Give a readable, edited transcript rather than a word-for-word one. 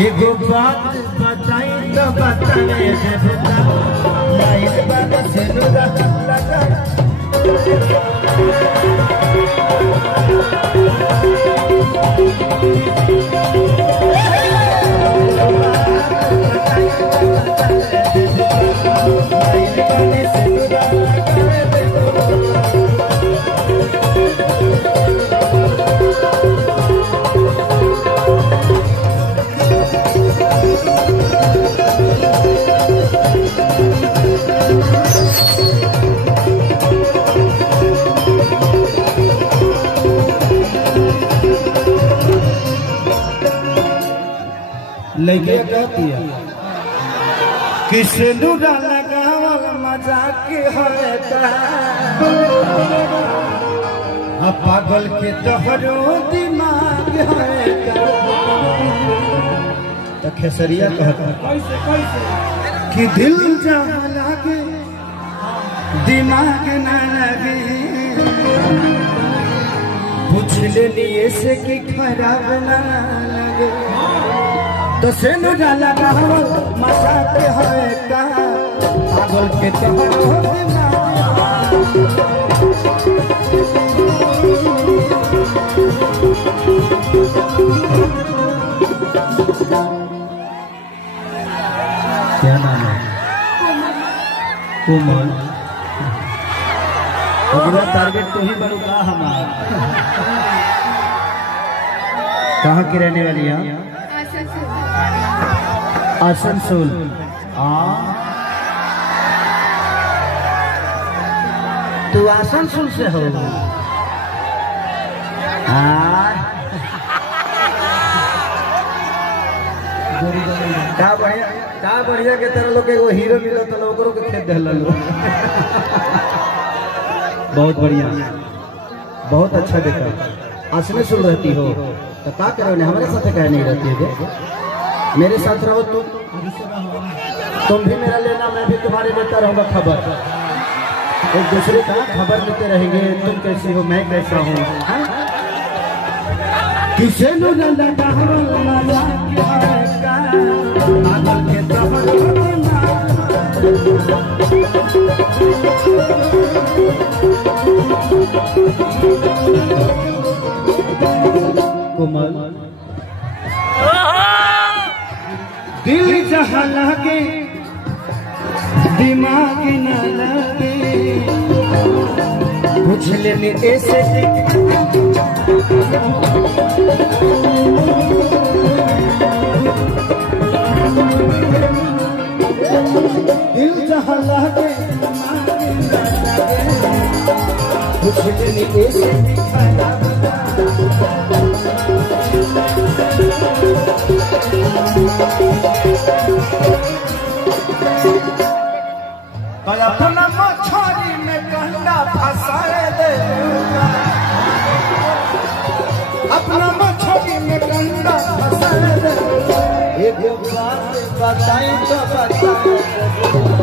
एगो बात बताई तो बतावे लाइट बात से लगा लगे कहती है किसे नुरा लगावल मजाक होता पागल के तोहरो दिमाग होता तो खेसरिया कहता कि दिल जहाँ लगे दिमाग ना लगे पूछ लिए से कि खराब ना लगे तो से न डाला गावल मजाक होता पागल के तोहरो क्या नाम है? कोमल। अगला टारगेट तो ही बनूंगा हमारा। कहाँ की रहने वाली है? आसनसोल। तू आसनसोल से हो? का बढ़िया के तरह लोग एगो हीरो मिला तो लोग के खेत दहला लो। बहुत बढ़िया, बहुत अच्छा देखा। आसनसोल रहती हो तो क्या करो ने हमारे साथ कह नहीं रहती है? मेरे साथ रहो तुम भी मेरा लेना, मैं भी तुम्हारे लेता रहूंगा खबर। एक दूसरे का खबर लेते रहेंगे, तुम कैसे हो मैं कैसा हूँ। किसे कोमल दिल जहाँ लगे दिमाग न लगे पूछ लेने ऐसे दिल जहाँ लगे पूछ लेने ऐसे अपना मछली में कंडा फंसाए दे, अपना मछली में कंडा फंसाए दे। एक बात बताई तो बताए